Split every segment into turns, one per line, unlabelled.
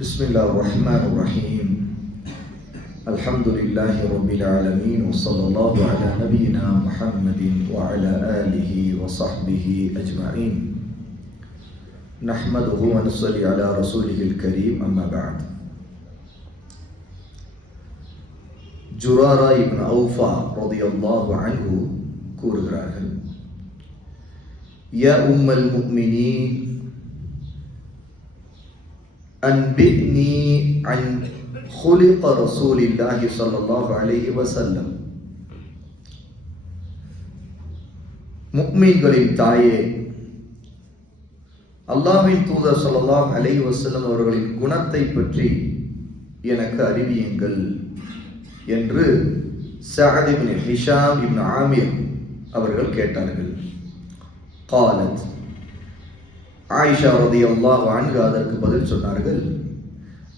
بسم الله الرحمن الرحيم الحمد لله رب العالمين وصلى الله على نبينا محمد وعلى آله وصحبه أجمعين نحمده ونصلي على رسوله الكريم أما بعد ஜுராரா இப்னு அவுஃபா ரதியல்லாஹு அன்ஹு கூறுகிறார்கள் யா உம்மல் முஃமினீன் أنبئني عن خلق رسول الله صلى الله عليه وسلم முக்மீன்களின் தாயே அல்லாஹ்வின் தூதர் ஸல்லல்லாஹு அலைஹி வஸல்லம் அவர்களின் குணத்தை பற்றி எனக்கு அறிவியுங்கள் என்று Saad ibn Hisham ibn Amir அவர்கள் கேட்டார்கள் قالت ஆயிஷா ரதியல்லாஹு அன்ஹு அதற்கு பதில் சொன்னார்கள்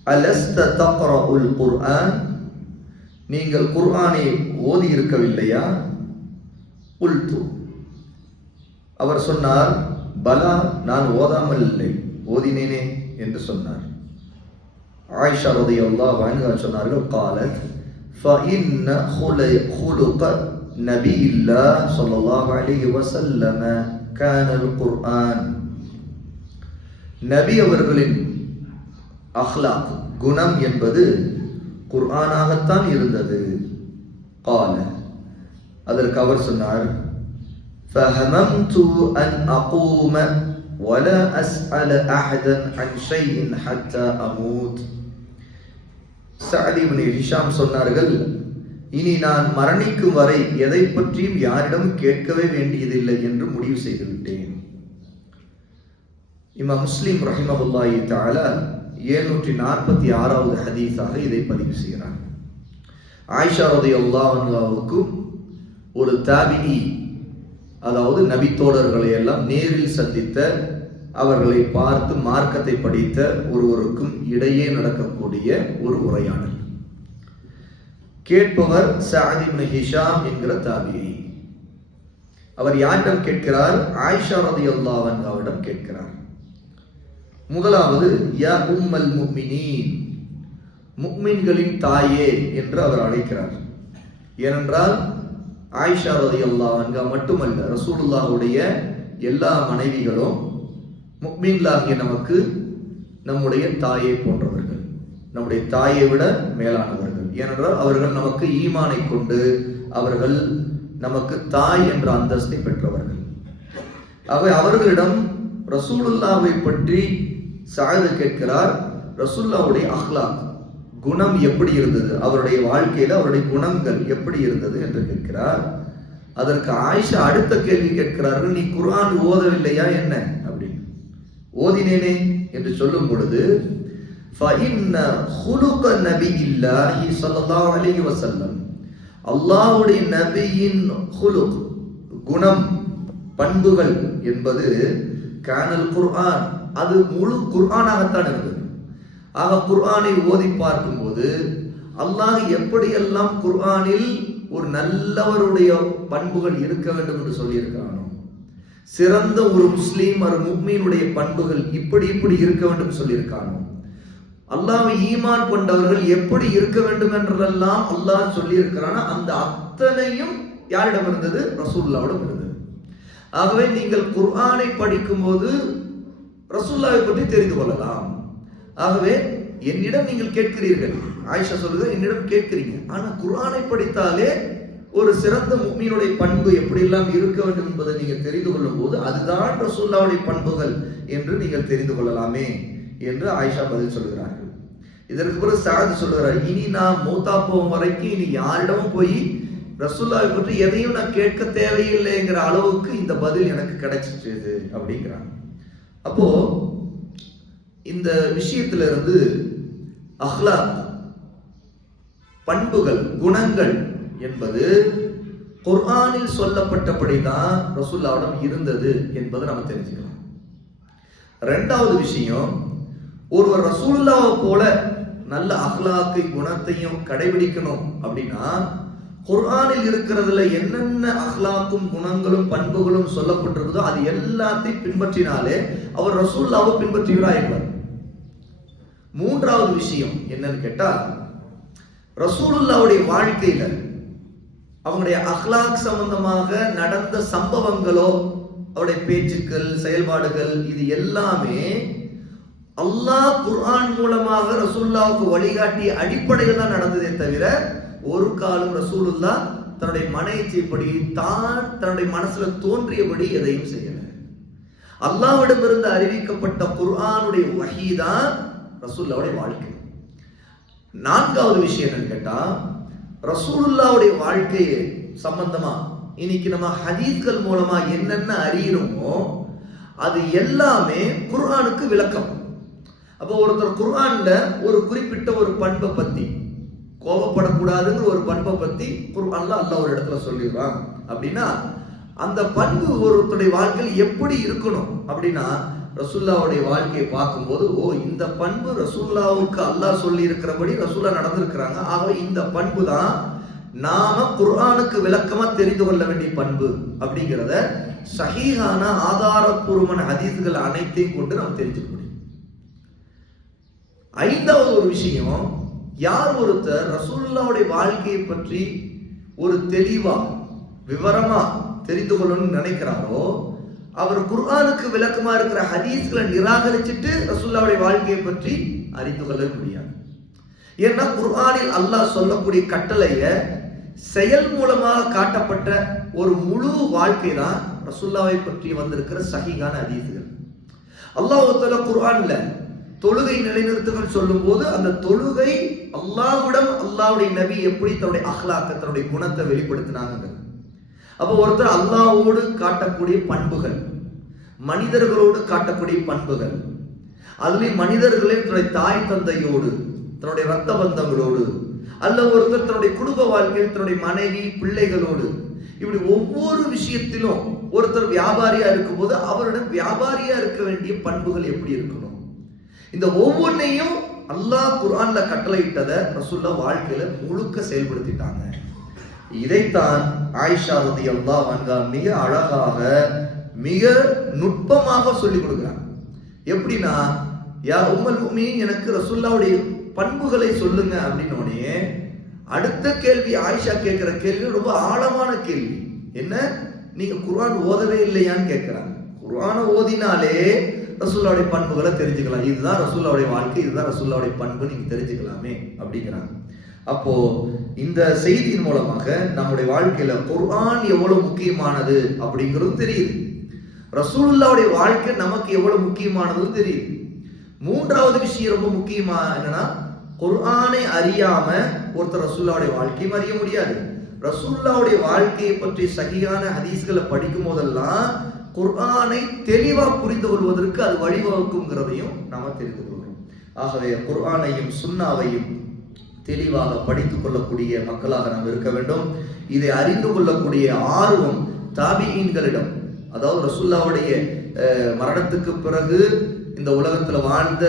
அலஸ்த தக்ரஉல் குர்ஆன் நீங்கள் குர்ஆனை ஓதி இருக்கவில்லையா உல்து அவர் சொன்னார் பலா நான் ஓதாமல் இல்லை ஓதினேனே என்று சொன்னார் ஆயிஷா ரதியல்லாஹு அன்ஹா சொன்னார்கள் قالت فإن خلق نبي الله صلى الله عليه وسلم كان القرآن நபி அவர்களின் அஹ்லாக் குணம் என்பது குர்ஆனாகத்தான் இருந்தது கால அதற்கு அவர் சொன்னார் فهممت أن أقوم ولا أسأل أحدا عن شيء حتى أموت சஅத் இப்னு ஹிஷாம் சொன்னார்கள் இனி நான் மரணிக்கும் வரை எதை பற்றியும் யாரிடம் கேட்கவே வேண்டியதில்லை என்று முடிவு செய்து விட்டேன் இமா முஸ்லீம் ரஹிமஹுல்லாஹி தாலா ஏழ்நூற்றி நாற்பத்தி ஆறாவது ஹதீஸாக இதை பதிவு செய்கிறார். ஆயிஷா ரதி அல்லாவுக்கும் ஒரு தாபிஇ அதாவது நபித்தோழர்களை எல்லாம் நேரில் சந்தித்த அவர்களை பார்த்து மார்க்கத்தை படித்த ஒருவருக்கும் இடையே நடக்கக்கூடிய ஒரு உரையாடல். கேட்பவர் சாதி ஹிஷாம் என்கிற தாபியை அவர் யாரிடம் கேட்கிறார்? ஆயிஷா ரதி அல்லாவன் அவரிடம் கேட்கிறார். முதலாவது யா உம்மல் முக்மினீன். முக்மின்களின் தாயே என்று அவர் அழைக்கிறார். ஏனென்றால் ஆயிஷா ரதி அல்லாஹ் மட்டுமல்ல ரசூலுல்லாஹுடைய எல்லா மனைவிகளும் முக்மீன்லாகிய நமக்கு நம்முடைய தாயை போன்றவர்கள். நம்முடைய தாயை விட மேலானவர்கள். ஏனென்றால் அவர்கள் நமக்கு ஈமானை கொண்டு அவர்கள் நமக்கு தாய் என்ற அந்தஸ்தை பெற்றவர்கள். அவை அவர்களிடம் ரசூலுல்லாவை பற்றி சாயது கேட்கிறார் ரசுல்லாவுடைய அஹ்லாக் குணம் எப்படி இருந்தது? அவருடைய வாழ்க்கையில் அவருடைய குணங்கள் எப்படி இருந்தது? என்று கேட்கிறார். அதற்கு ஆயிஷா அடுத்த கேள்வி கேட்கிறார்கள் நீ குர்ஆன் ஓதவில்லையா? என்ன? அப்படின்னு. ஓதினேனே என்று சொல்லும் பொழுது அல்லாவுடைய நபியின் ஹுலுக் குணம் பண்புகள் என்பது கானல் குர்ஆன் அது முழு குர்ஆனாகத்தான் இருந்தது ஆக குர்ஆனை ஓதி பார்க்கும்போது அல்லாஹ் எப்படியெல்லாம் குர்ஆனில் ஒரு நல்லவருடைய பண்புகள் இருக்க வேண்டும் என்று சொல்லியிருக்கிறானோ சிறந்த ஒரு முஸ்லீம் ஒரு முக்மீனுடைய பண்புகள் இப்படி இப்படி இருக்க வேண்டும் சொல்லியிருக்கானோ அல்லாமை ஈமான் கொண்டவர்கள் எப்படி இருக்க வேண்டும் என்றெல்லாம் அல்லாஹ் சொல்லியிருக்கிறானோ அந்த அத்தனையும் யாரிடம் இருந்தது ரசூல்லாவிடம் இருந்தது. ஆகவே நீங்கள் குர்ஆனை படிக்கும்போது ரசூல்லாவை பற்றி தெரிந்து கொள்ளலாம். ஆகவே என்னிடம் நீங்கள் கேட்கிறீர்கள். ஆயிஷா சொல்லுங்க என்னிடம் கேட்கிறீங்க. ஆனால் குரானை படித்தாலே ஒரு சிறந்த முக்மீனுடைய பண்பு எப்படியெல்லாம் இருக்க வேண்டும் என்பதை நீங்கள் தெரிந்து கொள்ளும் போது அதுதான் ரசூல்லாவுடைய பண்புகள் என்று நீங்கள் தெரிந்து கொள்ளலாமே என்று ஆயிஷா பதில் சொல்கிறார்கள். இதற்கு பிறகு சாதி சொல்கிறார் இனி நான் மூத்தா போகும் வரைக்கும் இனி யாரிடமும் போய் ரசூல்லாவை பற்றி எதையும் நான் கேட்க தேவையில்லைங்கிற அளவுக்கு இந்த பதில் எனக்கு கிடைச்சிச்சு அப்படிங்கிறாங்க. அப்போ இந்த விஷயத்துல இருந்து அஹ்லாக் பண்புகள் குணங்கள் என்பது குர்ஆனில் சொல்லப்பட்டபடிதான் ரசூல்லாவிடம் இருந்தது என்பதை நம்ம தெரிஞ்சுக்கலாம். ரெண்டாவது விஷயம் ஒருவர் ரசூல்லாவை போல நல்ல அஹ்லாக்கு குணத்தையும் கடைபிடிக்கணும் அப்படின்னா குர்ஆனில் இருக்கிறதுல என்னென்ன அஹ்லாக்கும் குணங்களும் பண்புகளும் சொல்லப்பட்டிருக்குதோ அது எல்லாத்தையும் பின்பற்றினாலே அவர் ரசூல்லாவை பின்பற்றுகிறார் மூன்றாவது விஷயம் என்னன்னு கேட்டா ரசூலுல்லாவுடைய வாழ்க்கையில அவங்களுடைய அஹ்லாக் சம்பந்தமாக நடந்த சம்பவங்களோ அவருடைய பேச்சுக்கள் செயல்பாடுகள் இது எல்லாமே அல்லாஹ் குர்ஆன் மூலமாக ரசூல்லாவுக்கு வழிகாட்டிய அடிப்படையில் தான் நடந்ததே தவிர ஒரு காலம் ரசூலுல்லா தன்னுடைய மன இச்சைப்படி தான் தன்னுடைய மனசுல தோன்றியபடி எதையும் செய்யல. அல்லாவிடமிருந்து அறிவிக்கப்பட்ட குர்ஆனுடைய வகி தான் ரசூல்லாவுடைய வாழ்க்கை. நான்காவது விஷயம் என்னன்னு கேட்டா ரசூலுல்லாவுடைய வாழ்க்கையை சம்பந்தமா இன்னைக்கு நம்ம ஹதீஸ்கள் மூலமா என்னென்ன அறியணுமோ அது எல்லாமே குர்ஆனுக்கு விளக்கம். அப்போ ஒருத்தர் குர்ஆன்ல ஒரு குறிப்பிட்ட ஒரு பண்பை பத்தி கோபப்படக்கூடாதுங்கிற ஒரு பண்பை பத்தி குர்ஆன்ல அல்லாஹ் ஒரு இடத்துல சொல்லிடுறான் அப்படின்னா அந்த பண்பு ஒருத்தருடைய வாழ்க்கையில் எப்படி இருக்கணும்? அப்படின்னா ரசுல்லாவுடைய வாழ்க்கையை பார்க்கும்போது ஓ இந்த பண்பு ரசூல்லாவுக்கு அல்லாஹ் சொல்லி இருக்கிறபடி ரசூல்லா நடந்திருக்கிறாங்க. ஆக இந்த பண்பு தான் நாம குர்ஆனுக்கு விளக்கமா தெரிந்து கொள்ள வேண்டிய பண்பு அப்படிங்கிறத சஹீஹான ஆதாரப்பூர்வமான ஹதீஸ்கள் அனைத்தையும் கொண்டு நம்ம தெரிஞ்சுக்க முடியும். ஐந்தாவது ஒரு விஷயம் யார் ஒருத்தர் ரசூல்லாவுடைய வாழ்க்கையை பற்றி ஒரு தெளிவா விவரமா தெரிந்து கொள்ளணும்னு நினைக்கிறாரோ அவர் குர்ஆனுக்கு விளக்கமா இருக்கிற ஹதீஸ்களை நிராகரிச்சுட்டு ரசூல்லாவுடைய வாழ்க்கையை பற்றி அறிந்து கொள்ள முடியாது. ஏன்னா குர்ஆனில் அல்லாஹ் சொல்லக்கூடிய கட்டளைய செயல் மூலமாக காட்டப்பட்ட ஒரு முழு வாழ்க்கை தான் ரசுல்லாவை பற்றி வந்திருக்கிற சகிகான ஹதீஸ்கள். அல்லாஹ் குர்ஆன்ல தொழுகை நிலைநிறுத்துகள் சொல்லும் போது அந்த தொழுகை அல்லாஹ்விடம் அல்லாவுடைய நபி எப்படி தன்னுடைய அஹ்லாக்க தன்னுடைய குணத்தை வெளிப்படுத்தினாங்க அப்போ ஒருத்தர் அல்லாவோடு காட்டக்கூடிய பண்புகள் மனிதர்களோடு காட்டக்கூடிய பண்புகள் அதுலேயும் மனிதர்களே தன்னுடைய தாய் தந்தையோடு தன்னுடைய ரத்த பந்தங்களோடு அல்ல ஒருத்தர் தன்னுடைய குடும்ப வாழ்க்கையில் தன்னுடைய மனைவி பிள்ளைகளோடு இப்படி ஒவ்வொரு விஷயத்திலும் ஒருத்தர் வியாபாரியா இருக்கும்போது அவரிடம் வியாபாரியா இருக்க வேண்டிய பண்புகள் எப்படி இருக்கணும்? இந்த ஒவ்வொன்றையும் அல்லாஹ் குர்ஆன்ல கட்டளையிட்டதை ரசுல்லா வாழ்க்கையில முழுக்க செயல்படுத்திட்டாங்க. இதைத்தான் ஆயிஷா ரதி அல்லா வந்தா மிக அழகாக மிக நுட்பமாக சொல்லி கொடுக்குறாங்க. எப்படின்னா யா உம்மல் உமி எனக்கு ரசுல்லாவுடைய பண்புகளை சொல்லுங்க அப்படின்னோடனே அடுத்த கேள்வி ஆயிஷா கேட்கிற கேள்வி ரொம்ப ஆழமான கேள்வி. என்ன? நீங்க குர்ஆன் ஓதவே இல்லையான்னு கேட்கிறாங்க. குரானை ஓதினாலே ரசூல்லாவுடைய பண்புகளை தெரிஞ்சுக்கலாம். இதுதான் ரசூல்லாவுடைய வாழ்க்கை இதுதான் ரசூல்லாவுடைய பண்பு நீங்க தெரிஞ்சுக்கலாமே அப்படிங்கிறாங்க. அப்போ இந்த செய்தியின் மூலமாக நம்முடைய வாழ்க்கையில குர்ஆன் எவ்வளவு முக்கியமானது அப்படிங்கிறதும் தெரியுது. ரசூலுல்லாவுடைய வாழ்க்கை நமக்கு எவ்வளவு முக்கியமானதும் தெரியுது. மூன்றாவது விஷயம் ரொம்ப முக்கியமா என்னன்னா குர்ஆனை அறியாம ஒருத்தர் ரசூல்லாவுடைய வாழ்க்கையும் அறிய முடியாது. ரசூல்லாவுடைய வாழ்க்கையை பற்றி சகியான ஹதீஸ்களை படிக்கும் போதெல்லாம் குர்ஆனை தெளிவாக புரிந்து கொள்வதற்கு அது வழிவகுக்குங்கிறதையும் நாம தெரிந்து கொள்வோம் ஆகவே குர்ஆனையும் சுன்னாவையும் தெளிவாக படித்துக் கொள்ளக்கூடிய மக்களாக நாம் இருக்க வேண்டும். இதை அறிந்து கொள்ளக்கூடிய ஆர்வம் தாபியீன்களிடம் அதாவது ரசுல்லாவுடைய மரணத்துக்கு பிறகு இந்த உலகத்தில் வாழ்ந்த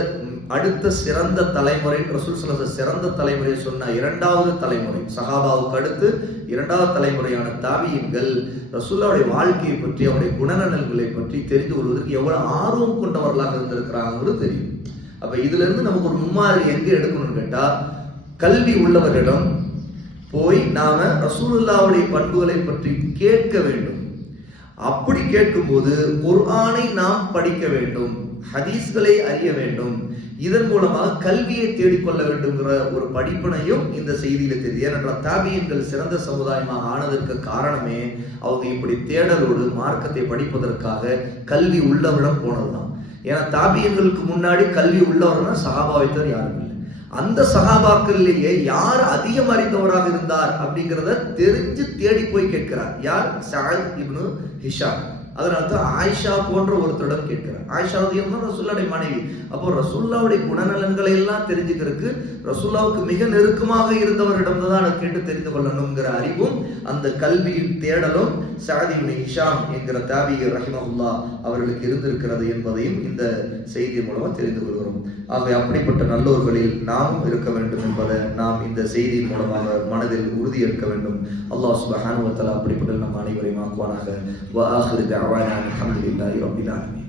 அடுத்த சிறந்த தலைமுறை ரசூல் சலச சிறந்த தலைமுறை சொன்ன இரண்டாவது தலைமுறை சஹாபாவுக்கு அடுத்து இரண்டாவது தலைமுறையான தாவியின்கள் ரசூல்லாவுடைய வாழ்க்கையை பற்றி அவருடைய குணநலன்களை பற்றி தெரிந்து கொள்வதற்கு எவ்வளவு ஆர்வம் கொண்டவர்களாக இருந்திருக்கிறாங்கிறது தெரியும். அப்ப இதுல இருந்து நமக்கு ஒரு முன்மாதிரி எங்க எடுக்கணும்னு கேட்டா கல்வி உள்ளவரிடம் போய் நாம ரசூலுல்லாவுடைய பண்புகளை பற்றி கேட்க வேண்டும். அப்படி கேட்கும்போது குர்ஆனை நாம் படிக்க வேண்டும் ஹதீஸ்களை அறிய வேண்டும். இதன் மூலமாக கல்வியை தேடிக்கொள்ள வேண்டுங்கிற ஒரு படிப்பினையும் இந்த செய்தியில தெரியுது. ஏனென்றால் தாபியன்கள் சிறந்த சமுதாயமாக ஆனதற்கு காரணமே அவங்க இப்படி தேடலோடு மார்க்கத்தை படிப்பதற்காக கல்வி உள்ளவரிடம் போனதுதான். ஏன்னா தாபியங்களுக்கு முன்னாடி கல்வி உள்ளவர்னா சகாபாவித்தர் யாரும் இல்லை. அந்த சகாபாக்கள்லேயே யார் அதிகம் அறிந்தவராக இருந்தார் அப்படிங்கிறத தெரிஞ்சு தேடி போய் கேட்கிறார். யார்? Saad ibn Hisham. அதனால தான் ஆயிஷா போன்ற ஒருத்தரிடம் கேட்கிறார். ஆயிஷா தான் ரசுல்லாவுடைய மனைவி. அப்போ ரசுல்லாவுடைய குணநலன்களை எல்லாம் தெரிஞ்சுக்கிறதுக்கு ரசுல்லாவுக்கு மிக நெருக்கமாக இருந்தவரிடம் தான் கேட்டு தெரிந்து கொள்ளணுங்கிற அறிவும் அந்த கல்வியின் தேடலும் சாதிபின் இஷாம் என்கிற தாபிய ரஹிமஹுல்லா அவர்களுக்கு இருந்திருக்கிறது என்பதையும் இந்த செய்தி மூலமாக தெரிந்து கொள்கிறோம். ஆகவே அப்படிப்பட்ட நல்லோர்களில் நாமும் இருக்க வேண்டும் என்பதை நாம் இந்த செய்தியின் மூலமாக மனதில் உறுதியேற்க வேண்டும். அல்லாஹ் சுபஹானுவத்தலா அப்படிப்பட்ட நம் அனைவரையும் ஆக்குவானாக. I'm not the to be the day of the.